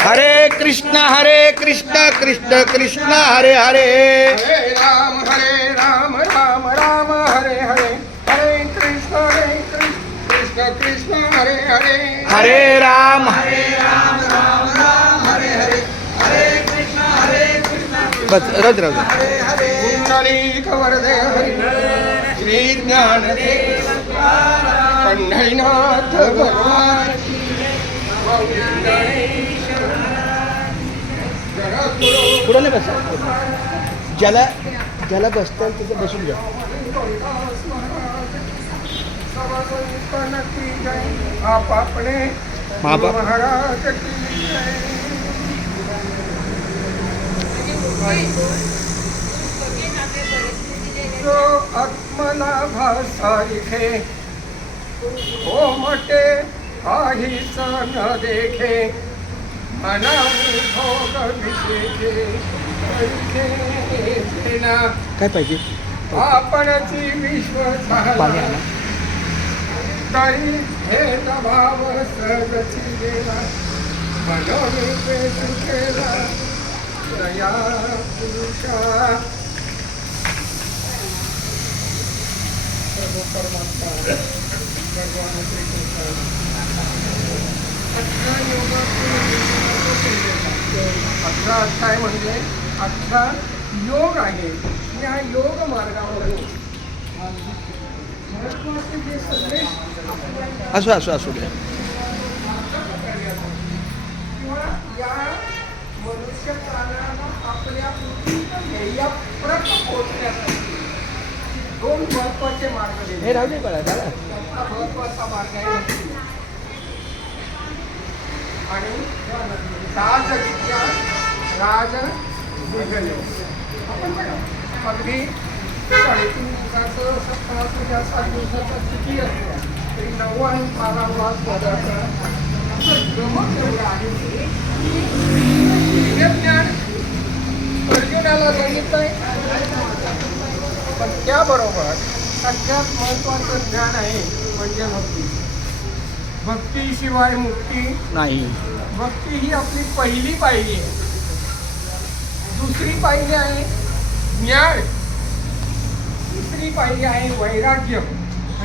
हरे कृष्ण कृष्ण कृष्ण हरे हरे हरे राम राम राम हरे हरे हरे कृष्ण कृष्ण कृष्ण हरे हरे हरे राम राम राम हरे हरे हरे कृष्ण बस रोज रोज हरे हरे पुंडलीक वरदे हरे श्री ज्ञानदेव पंढरीनाथ भगवान पुढे नाही बस ज्याला बसता येईल तिथे बसून घ्या आपले महाराज जो आत्मला भासारिखे हो मटे काहीच न देखे मनाने भोग विषेचे काय पाहिजे आपणची विश्व पाणी आणा तरी भेद भाव सहजची गेला मनोनी पेश केला दया पुरुषा सर्व परमात्मा भगवान श्रीकृष्ण अठरा अध्याय म्हणजे अठरा योग आहे. या योग मार्गामध्ये महत्वाचे जे संदेश असू द्या किंवा या मनुष्य प्राण्याला आपल्या ध्येयापर्यंत पोहोचण्यासाठी दोन महत्वाचे मार्ग दिले. हे राहू दे बघा दादा महत्वाचा मार्ग आहे भक्ती. आणि राजविद्या राज निघाले आपण बघा अगदी 3.5 दिवसाचं सप्ताहाचं या 7 दिवसाचा किती असतो तरी 9 आणि 12 वाज पदार्थ गमत एवढं आहे ज्ञान अर्जुनाला सांगितलं आहे. पण त्याबरोबर सगळ्यात महत्वाचं ज्ञान आहे म्हणजे भक्ती. भक्तीशिवाय मुक्ती नाही. भक्ती ही आपली पहिली पायरी आहे. दुसरी पायरी आहे ज्ञान. तिसरी पायरी आहे वैराग्य.